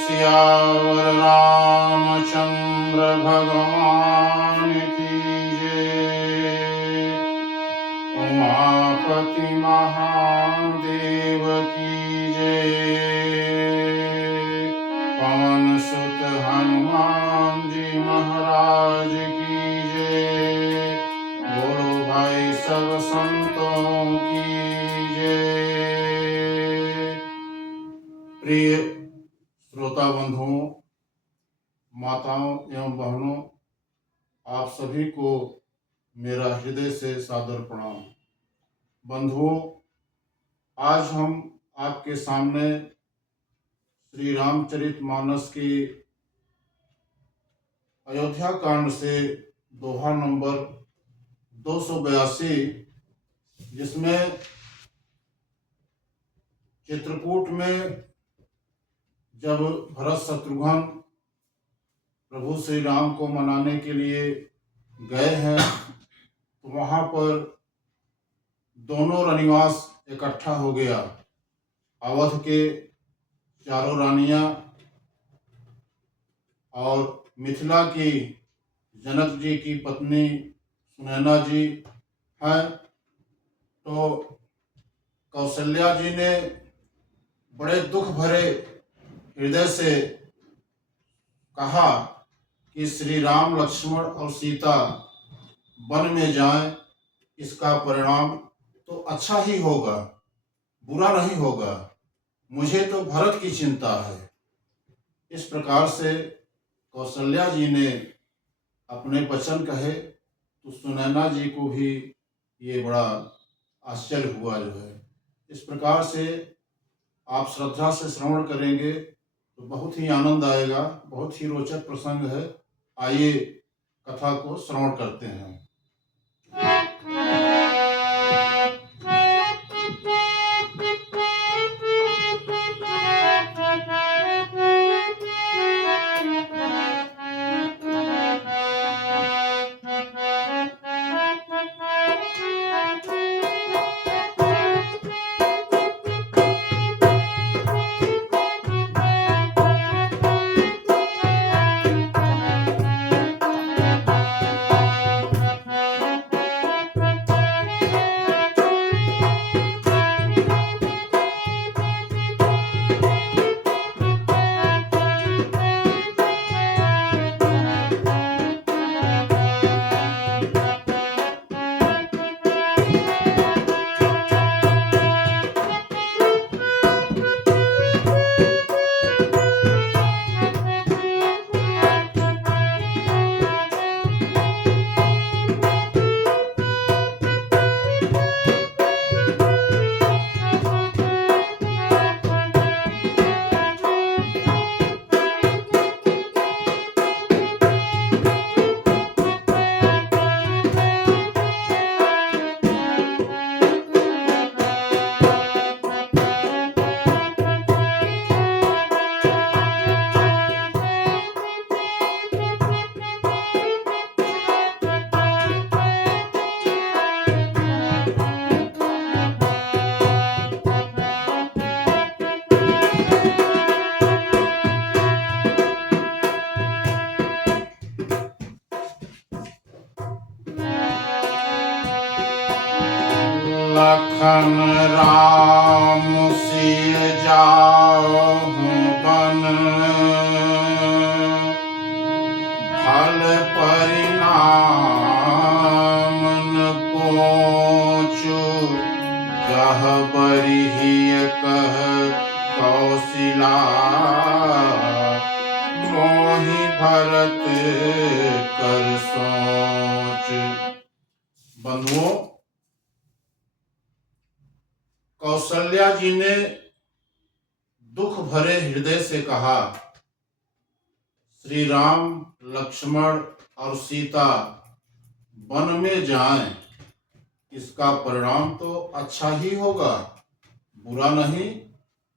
सियावर रामचंद्र भगवान की जय। उमापति महादेव की जय। पवन सुत हनुमान जी महाराज की जय। बोलो भाई सब संतों की जय। प्रिय श्रोता बंधुओं, माताओं एवं बहनों, आप सभी को मेरा हृदय से सादर प्रणाम। बंधुओं, आज हम आपके सामने श्री रामचरितमानस की अयोध्या कांड से दोहा नंबर 282, जिसमें चित्रकूट में जब भरत शत्रुघ्न प्रभु श्री राम को मनाने के लिए गए हैं तो वहां पर दोनों रनिवास इकट्ठा हो गया। अवध के चारों रानियां और मिथिला की जनक जी की पत्नी सुनैना जी हैं। तो कौशल्या जी ने बड़े दुख भरे हृदय से कहा कि श्री राम, लक्ष्मण और सीता वन में जाएं, इसका परिणाम तो अच्छा ही होगा, बुरा नहीं होगा। मुझे तो भरत की चिंता है। इस प्रकार से कौशल्या जी ने अपने वचन कहे तो सुनैना जी को भी ये बड़ा आश्चर्य हुआ जो है। इस प्रकार से आप श्रद्धा से श्रवण करेंगे तो बहुत ही आनंद आएगा। बहुत ही रोचक प्रसंग है। आइए कथा को श्रवण करते हैं। लखन राम सिय जाओ बन, फल परिणाम न पोंचु। कह बरिहिय कह कौशिला, मोहि भरत कर सोच। बंधुओं, कौशल्या जी ने दुख भरे हृदय से कहा, श्री राम, लक्ष्मण और सीता वन में जाएं, इसका परिणाम तो अच्छा ही होगा, बुरा नहीं।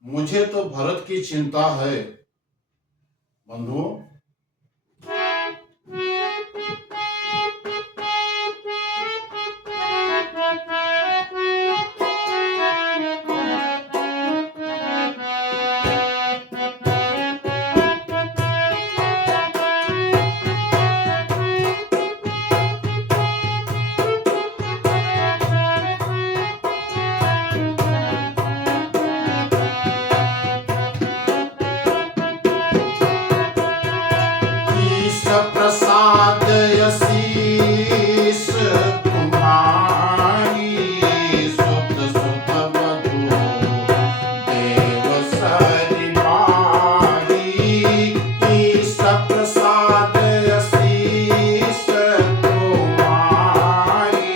मुझे तो भरत की चिंता है। बंधुओं, प्रसाद आशीष तुम्हारी, सुत सुत बधू देव सरिबारी। ईश प्रसाद आशीष तुम्हारी,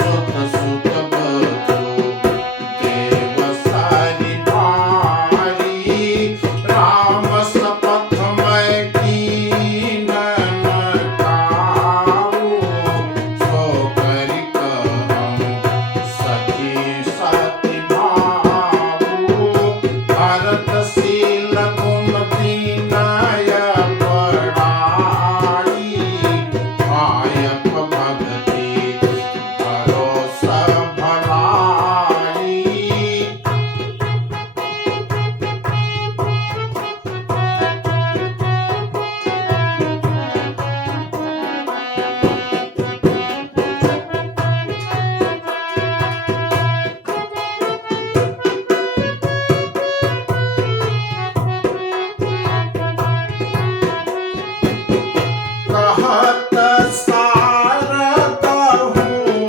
सुत सुत बधू देव सरिबारी। राम शपथ मैं कीनन खाऊं, सो करि कहूं सखी सति भाऊ। भरत शील गुण विनय बड़ाई, मायक भगति भरोसा भलाई। कहत सारद हूँ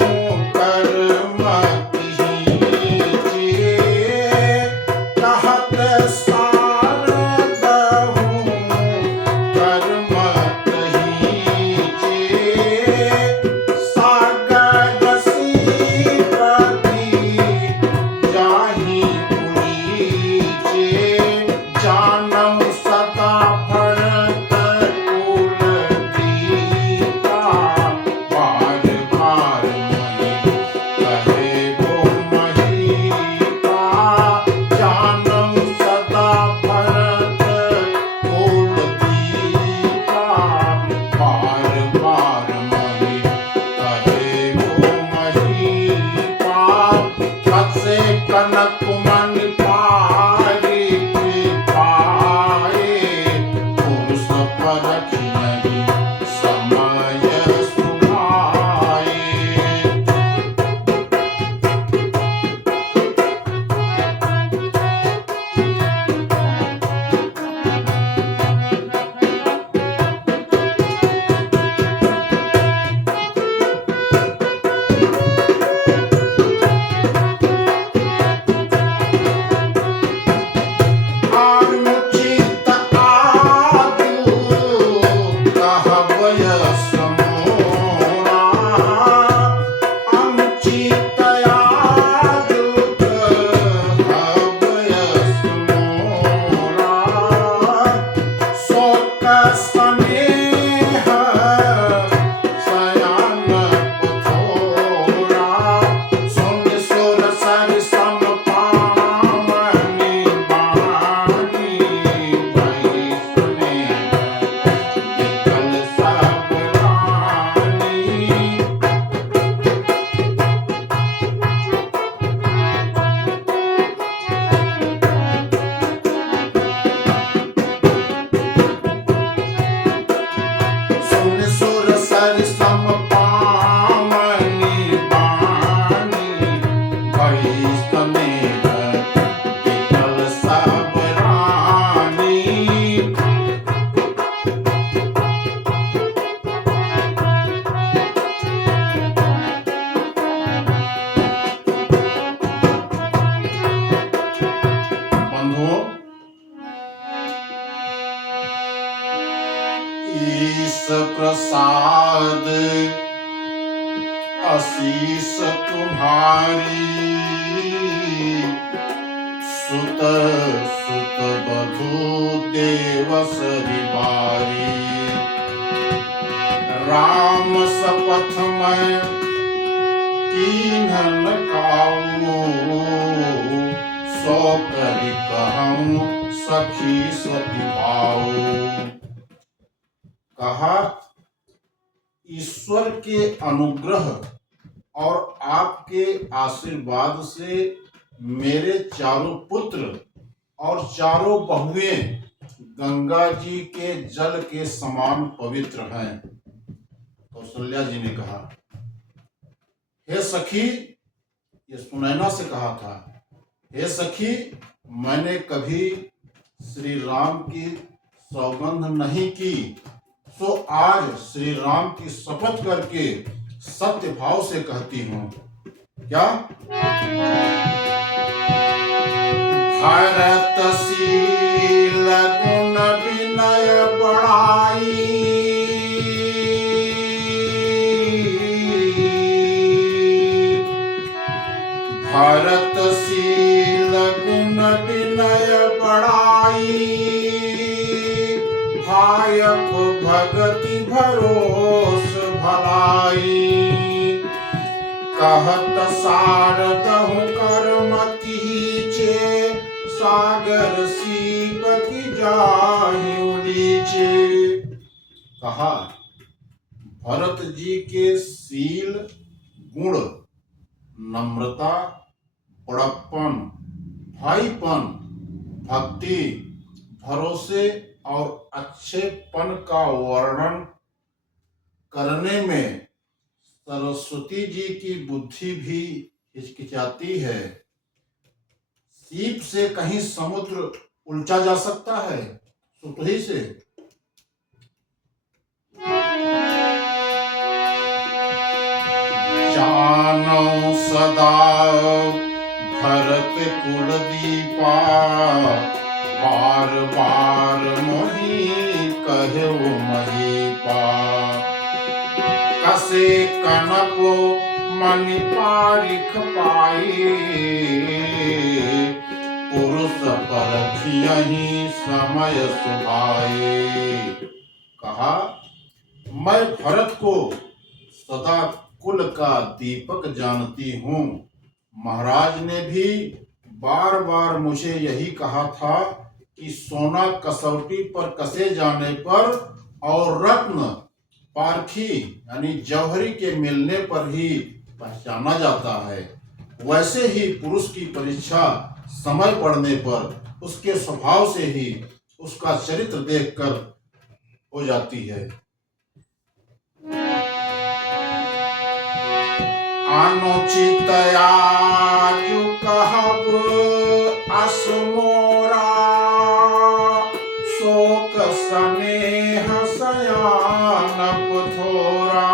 कर्म कीजिए, कहत सारद हूँ कर्म कीजिए। सागर सीपति जाहि उलीजे, जानऊ सदा भरत कुल दीपा। बार बार मही कहे गो महीपा, जानऊ सदा भरत कुल दीपा। बार बार मही कहे गो महीपा। कसे कनक मणि पारी पाए, पुरुष परखियहि समय सुहाए। अनुचित आदु कहबय समोरा, अनुचित आदु कहबय समोरा। शोक स्नेह शयन पथोरा, सुन सुर सरि सम पावनि बानी। भई स्नेह निकल सब रानी। सुन सुर सरि सम पावनि बानी। भई स्नेह निकल सब रानी। बंधुओं, ईश प्रसाद आशीष तुम्हारी, सुत सुत बधू देव सरिबारी। राम शपथ मैं कीन्हन खाऊं, सो करि कहूं सखी सति भाऊ। कहा, ईश्वर के अनुग्रह और आपके आशीर्वाद से मेरे चारों पुत्र और चारों बहुएं गंगा जी के जल के समान पवित्र हैं। कौशल्या जी ने कहा, हे सखी, ये सुनैना से कहा था, हे सखी, मैंने कभी श्री राम की सौगंध नहीं की, सो आज श्री राम की शपथ करके सत्य भाव से कहती हूँ। क्या? भरतशील गुण विनय बड़ाई, भरतशील गुण विनय बड़ाई, भायक भगति भरोस भलाई, कहत सारदहु करमति चे, सागर सीप की जाहि उलीचे। कहा भरत जी के शील गुण, नम्रता, बड़प्पन, भाईपन, भक्ति, भरोसे और अच्छेपन का वर्णन करने में सरस्वती जी की बुद्धि भी हिचकिचाती है। सीप से कहीं समुद्र उलझा जा सकता है? सुतही से। जानो सदा भरत कुल दीपा, बार बार मोहि कहो महीपा, कसे कनको मनि पारिख पाई, पुरुष परखियहि समय सुहाए। कहा मैं भरत को सदा कुल का दीपक जानती हूँ। महाराज ने भी बार बार मुझे यही कहा था कि सोना कसौटी पर कसे जाने पर और रत्न पारखी यानी जौहरी के मिलने पर ही पहचाना जाता है। वैसे ही पुरुष की परीक्षा समय पड़ने पर उसके स्वभाव से ही उसका चरित्र देखकर हो जाती है। अनुचितया जो कहब अस मोरा, शोक स्नेह सयानप थोरा,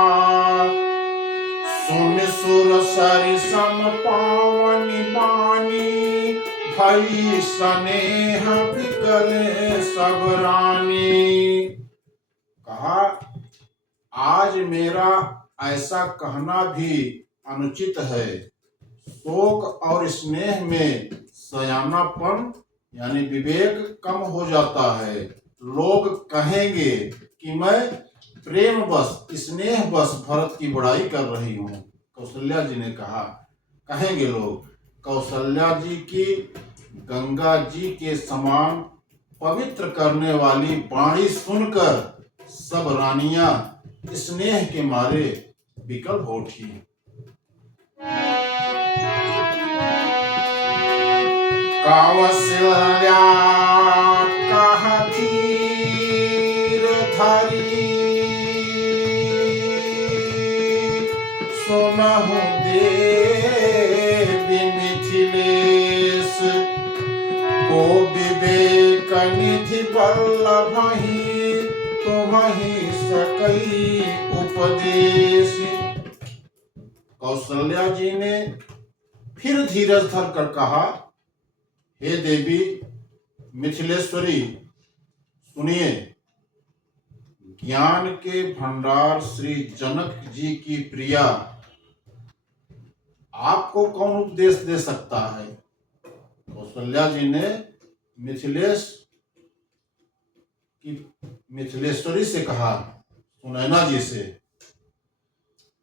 सुन सुर सरि सम पावनि बानी, भई स्नेह बिकले सब रानी। कहा आज मेरा ऐसा कहना भी अनुचित है। शोक और स्नेह में सयानापन यानी विवेक कम हो जाता है। लोग कहेंगे कि मैं प्रेम बस स्नेह बस भरत की बड़ाई कर रही हूँ। कौशल्या जी ने कहा कहेंगे लोग। कौशल्या जी की गंगा जी के समान पवित्र करने वाली वाणी सुनकर सब रानियां स्नेह के मारे विकल हो उठी। कौशल्या कहा धीर धरी, सुनहु देवी मिथिलेश, को विवेक निधि बल्लभहि, तुम्हि सकई उपदेश। कौशल्या जी ने फिर धीरज धर कर कहा, हे देवी मिथिलेश्वरी, सुनिए। ज्ञान के भंडार श्री जनक जी की प्रिया, आपको कौन उपदेश दे सकता है? कौशल्या जी ने मिथिलेश्वरी से कहा, सुनैना जी से,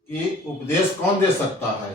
कि उपदेश कौन दे सकता है?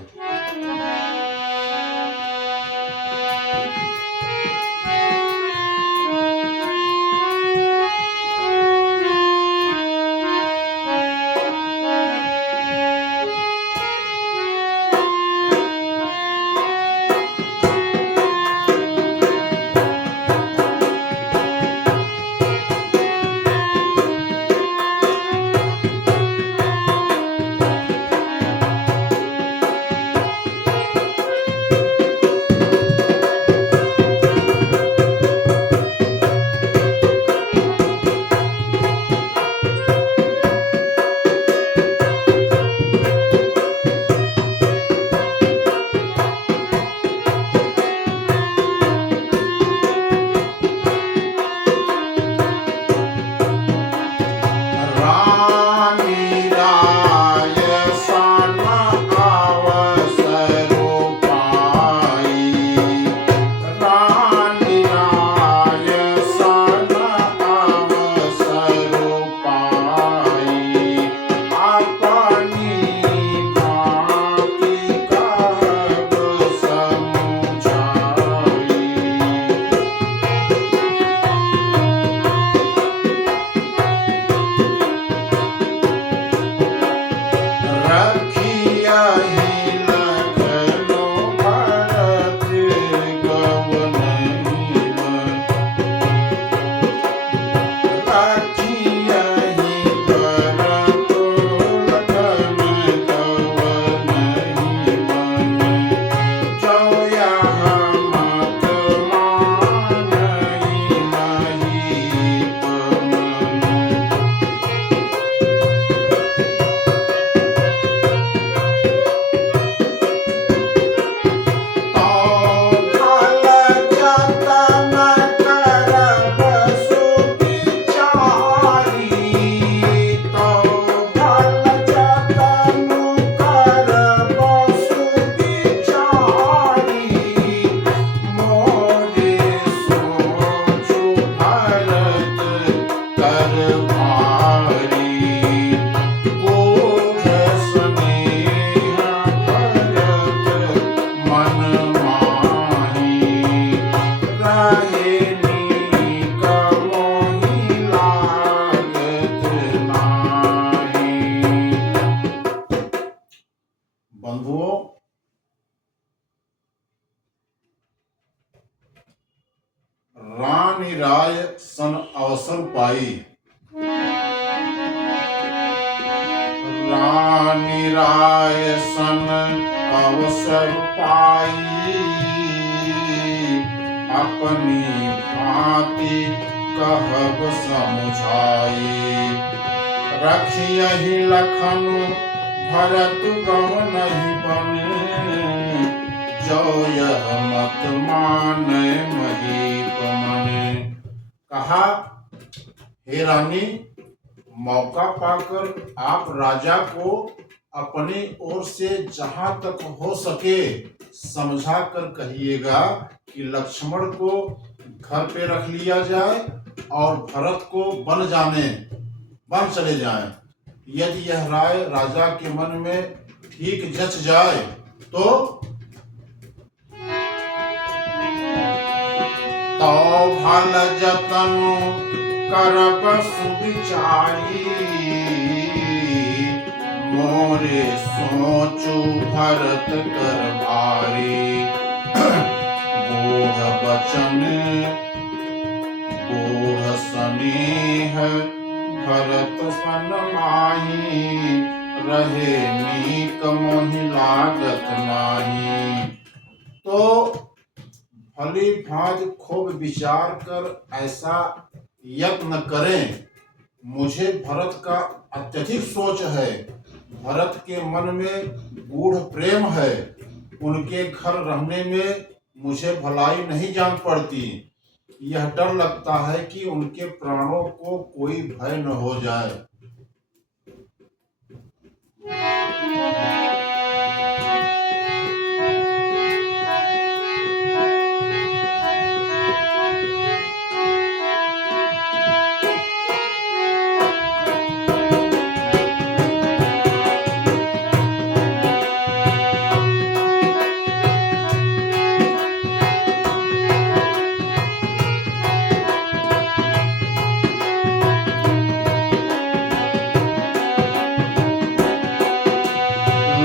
अवसर पाई। रानी राय सन अवसर पाई, अपनी भांति कहब समुझाई। रखियहि लखन भरत गम नहीं बने, जो यह मत माने महीप मने। कहा, हे रानी, मौका पाकर आप राजा को अपनी ओर से जहां तक हो सके समझा कर कहिएगा कि लक्ष्मण को घर पे रख लिया जाए और भरत को बन चले जाएं। यदि यह राय राजा के मन में ठीक जच जाए तो भल जतन करब सुविचारी, मोरे सोचु भरत कर भारी। गूढ़ बचन गूढ़ स्नेह भरत सन माही, रहे नीक मोहि लागत नाही। तो भली भांति खूब विचार कर ऐसा यत्न करें। मुझे भरत का अत्यधिक सोच है, भरत के मन में गूढ़ प्रेम है, उनके घर रहने में मुझे भलाई नहीं जान पड़ती। यह डर लगता है कि उनके प्राणों को कोई भय न हो जाए।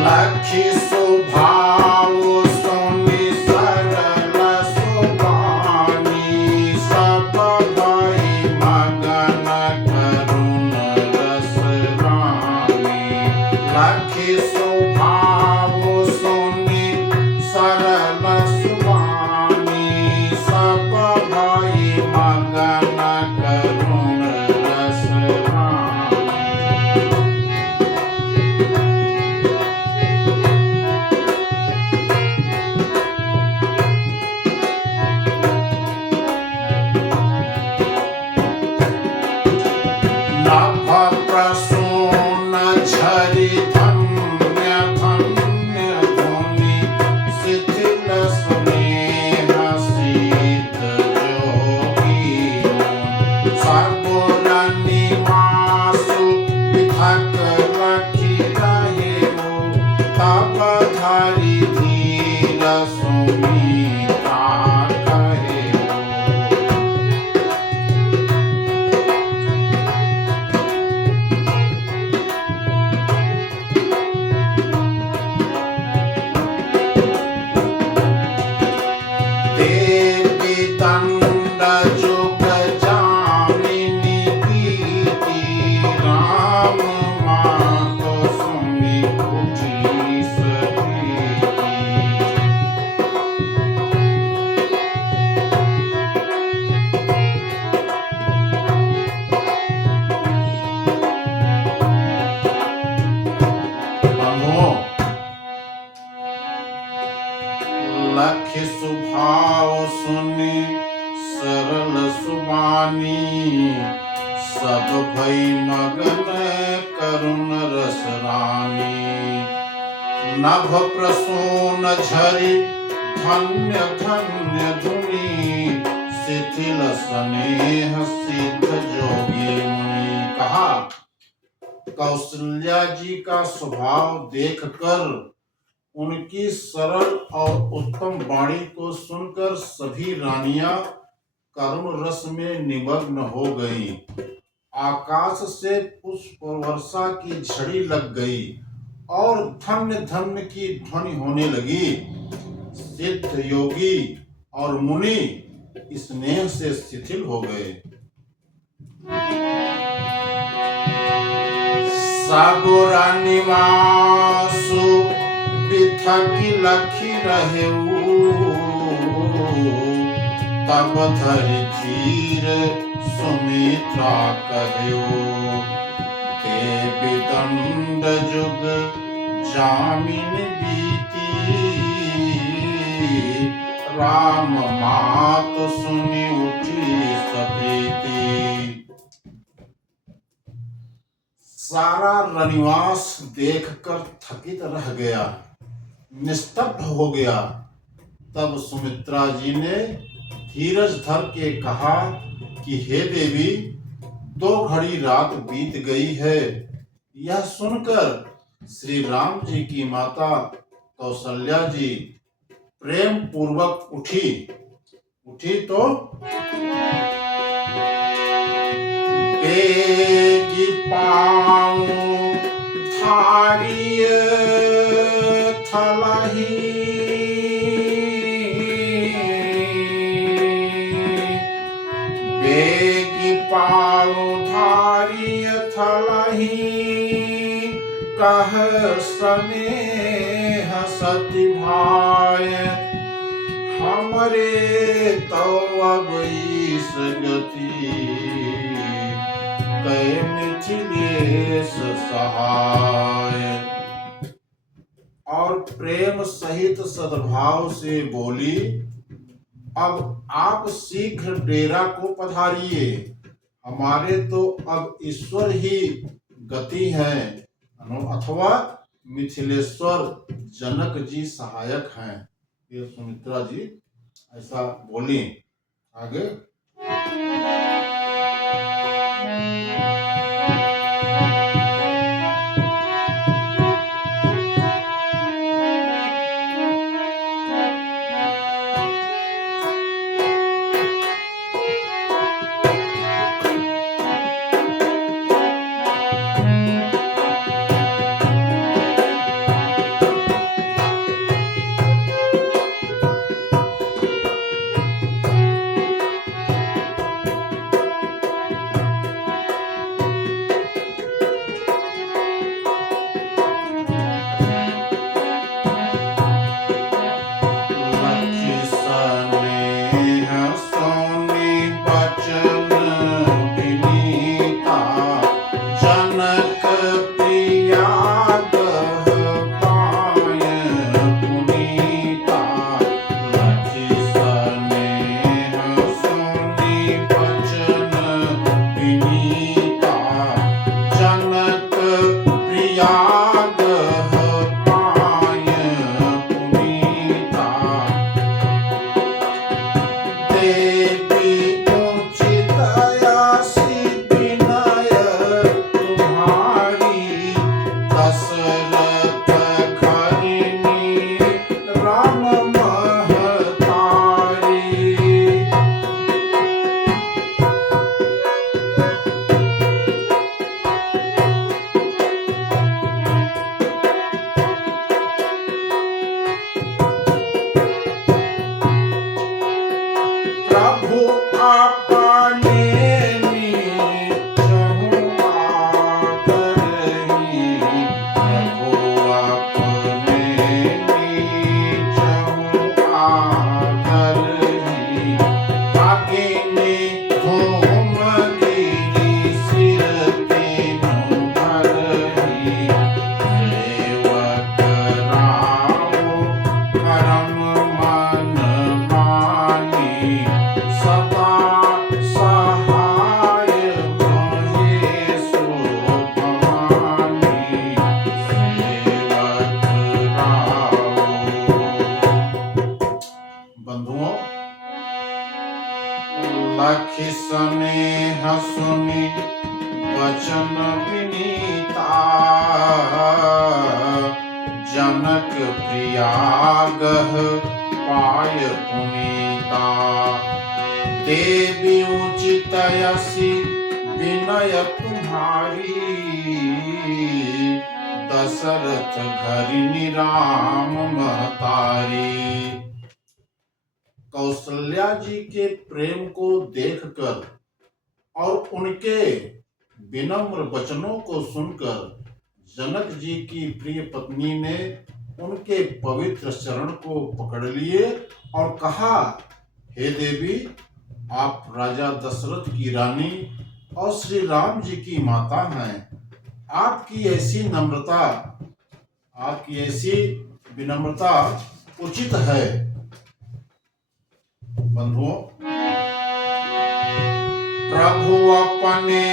लखी स्वभाव सोनि सरल सुबानी, सब भई मगन करुण रस रानी। लखी स्वभाव सोनि सरल सुबानी, सब भई मगन करुण रस रानी। प्रसून झरि धन्य धन्य धुनि, शिथिल स्नेह सिद्ध जोगी। सगुर निवासु विधक रखी रहेउ, तब धरि धीर सुमिता कहेउ। देवी दंड जुग जामिनी प्रीति, राम मातो सुनि उठी सप्रीति। लखि सुभाव सुनि सरल सुबानी, सब भई मगन करुण रस रानी। नभ प्रसून झरि धन्य धन्य धुनि, शिथिल स्नेह सिद्ध जोगी मुनि। कहा, कौशल्या जी का स्वभाव देखकर, उनकी सरल और उत्तम वाणी को सुनकर सभी रानियां करुण रस में निमग्न हो गईं। आकाश से पुष्प वर्षा की झड़ी लग गई और धन्य धन्य की ध्वनि होने लगी। सिद्ध योगी और मुनि स्नेह से शिथिल हो गए। सागोरा निवासु बिथकी लखी रहेऊ, तब धरि धीर सुमित्रा कहेऊ, देवी दंड जुग जामिन बीती, राम मात सुनि उठी सप्रीति। सारा रनिवास देखकर थकित रह गया, निस्तब्ध हो गया। तब सुमित्रा जी ने धीरज धर के कहा कि हे देवी, 2 घड़ी रात बीत गई है। यह सुनकर श्री राम जी की माता कौशल्या जी प्रेम पूर्वक उठी तो बेगी पाँव धारिय थलही, बेगी पाँव धारिय थलही, कह स्नेह सति भाय, हमरे तो अब ईस गति, कै मिथिलेश सहाय। और प्रेम सहित सद्भाव से बोली, अब आप शीघ्र डेरा को पधारिए, हमारे तो अब ईश्वर ही गति है, अथवा मिथिलेश्वर जनक जी सहायक हैं। ये सुमित्रा जी ऐसा बोली। आगे जनक प्रियागह पाय पुनीता, देवी उचित यसी विनय तुम्हारी, दशरथ घरिनी राम महतारी। कौशल्या जी के प्रेम को देखकर और उनके विनम्र वचनों को सुनकर जनक जी की प्रिय पत्नी ने उनके पवित्र चरण को पकड़ लिए और कहा, हे देवी, आप राजा दशरथ की रानी और श्री राम जी की माता हैं। आपकी ऐसी नम्रता, आपकी ऐसी विनम्रता उचित है। बंधुओं, प्रभु अपने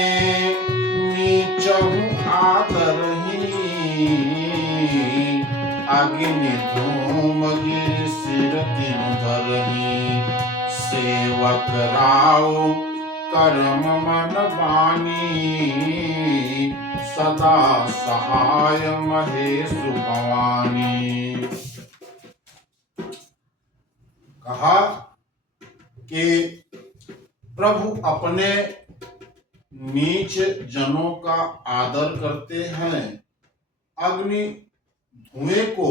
नीचहु आदरही, अग्नि धूम गिर सिर तिनु धरही। सेवक राव कर्म मन बानी, सदा सहाय महेश भवानी। कहा कि प्रभु अपने नीच जनों का आदर करते हैं, अग्नि धुएं को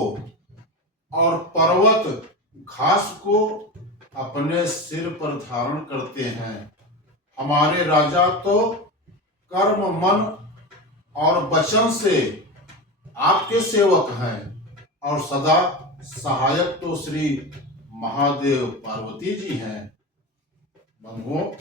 और पर्वत घास को अपने सिर पर धारण करते हैं। हमारे राजा तो कर्म मन और वचन से आपके सेवक हैं और सदा सहायक तो श्री महादेव पार्वती जी हैं। बंधुओं,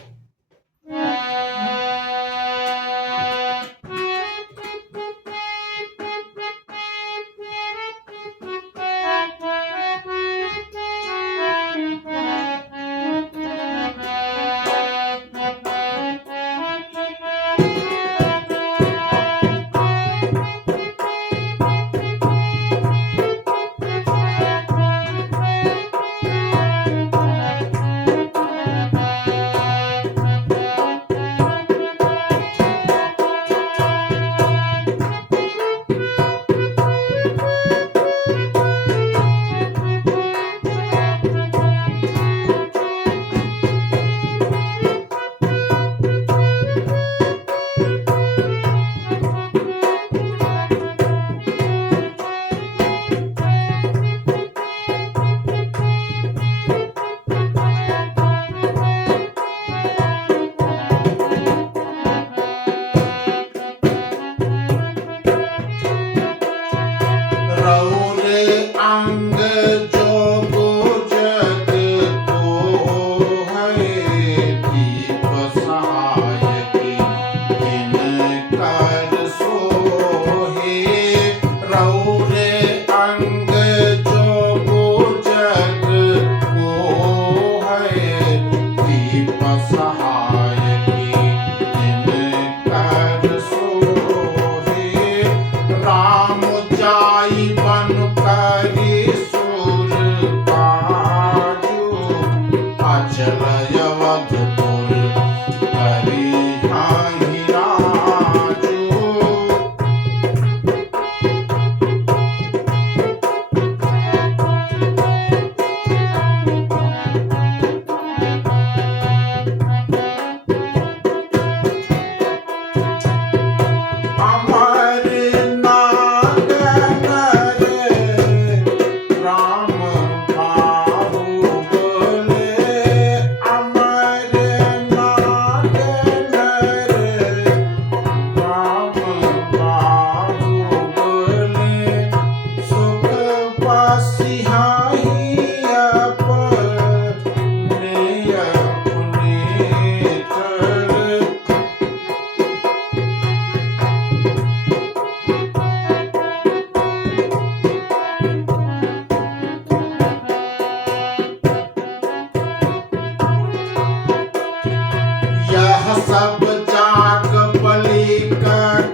सब जाग बलि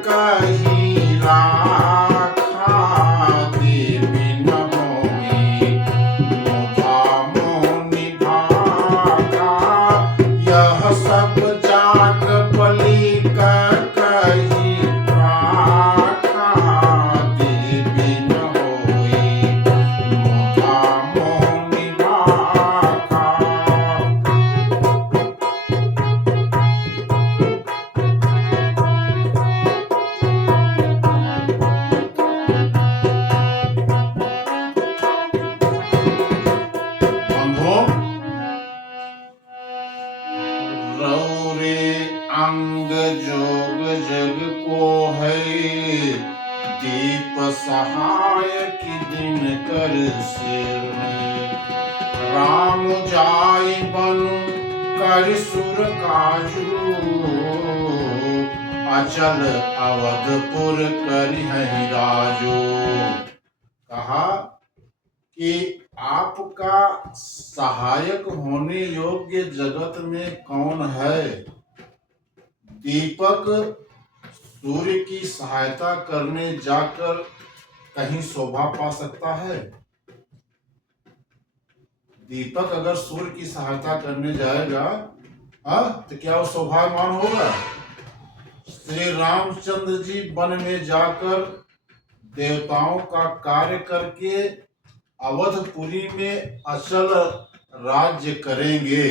कही राखा, देवी न होई मुधा मोनि भागा। यह सब जाग बलि कही राखा, देवी न होई मुधा मोनि भागा। रौरे अंग जोग जग को है, दीप सहाय की दिन कर सिर में, राम जाय बनु कर सुर काजू, अचल अवधपुर करिहहि राजू। कहा कि आपका सहायक होने योग्य जगत में कौन है? दीपक सूर्य की सहायता करने जाकर कहीं शोभा पा सकता है? दीपक अगर सूर्य की सहायता करने जाएगा तो क्या वो शोभायमान होगा? श्री रामचंद्र जी वन में जाकर देवताओं का कार्य करके अवधपुरी में अचल राज्य करेंगे।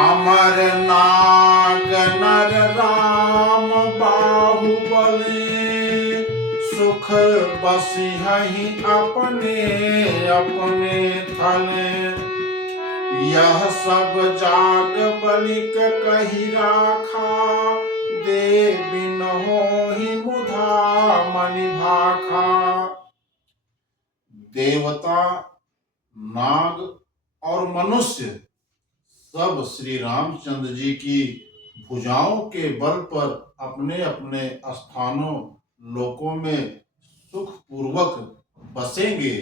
अमर नाग नर राम बाहुबली, सुख बसिहहि अपने अपने थले, यह सब जाग बलिक कही राखा, दे बिनहि मुधा मनि भाखा। देवता, नाग और मनुष्य सब श्री रामचंद्र जी की भुजाओं के बल पर अपने अपने स्थानों लोकों में सुख पूर्वक बसेंगे।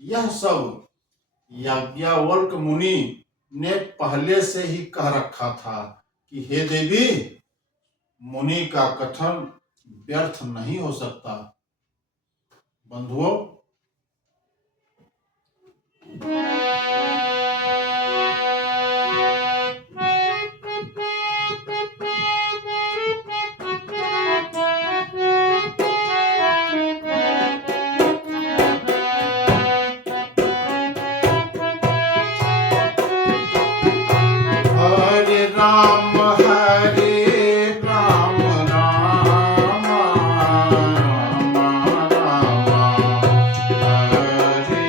यह सब याज्ञवल्क्य मुनि ने पहले से ही कह रखा था कि हे देवी, मुनि का कथन व्यर्थ नहीं हो सकता। बंधुओं, हरे राम राम राम राम, हरे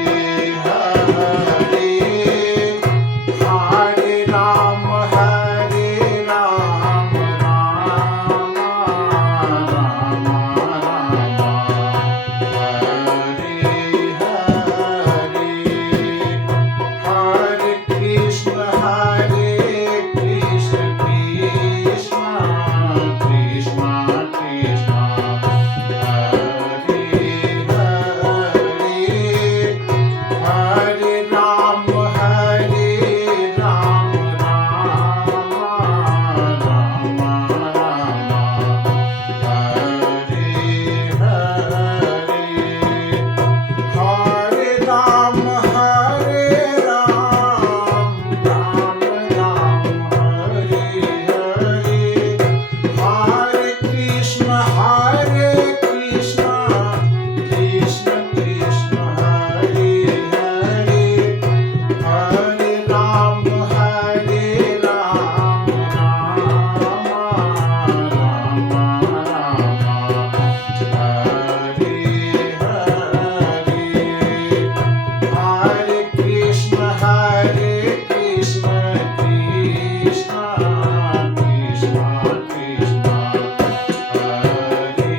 हरे हरे राम राम राम हरे हरे कृष्ण कृष्ण कृष्ण कृष्ण हरे हरे राम राम हरे हरे राम हरे हरे कृष्ण कृष्ण कृष्ण हरे हरे राम हरे कृष्ण कृष्ण कृष्ण कृष्ण हरे।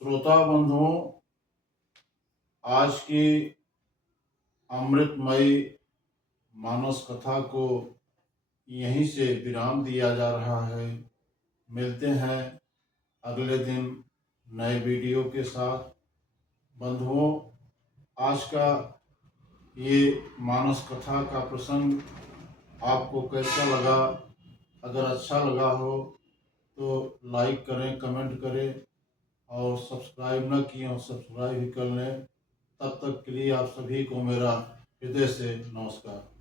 श्रोता बंधुओं, आज की अमृतमयी मानस कथा को यहीं से विराम दिया जा रहा है। मिलते हैं अगले दिन नए वीडियो के साथ। बंधुओं, आज का ये मानस कथा का प्रसंग आपको कैसा लगा? अगर अच्छा लगा हो तो लाइक करें, कमेंट करें और सब्सक्राइब न किए हो सब्सक्राइब भी कर लें। तब तक के लिए आप सभी को मेरा हृदय से नमस्कार।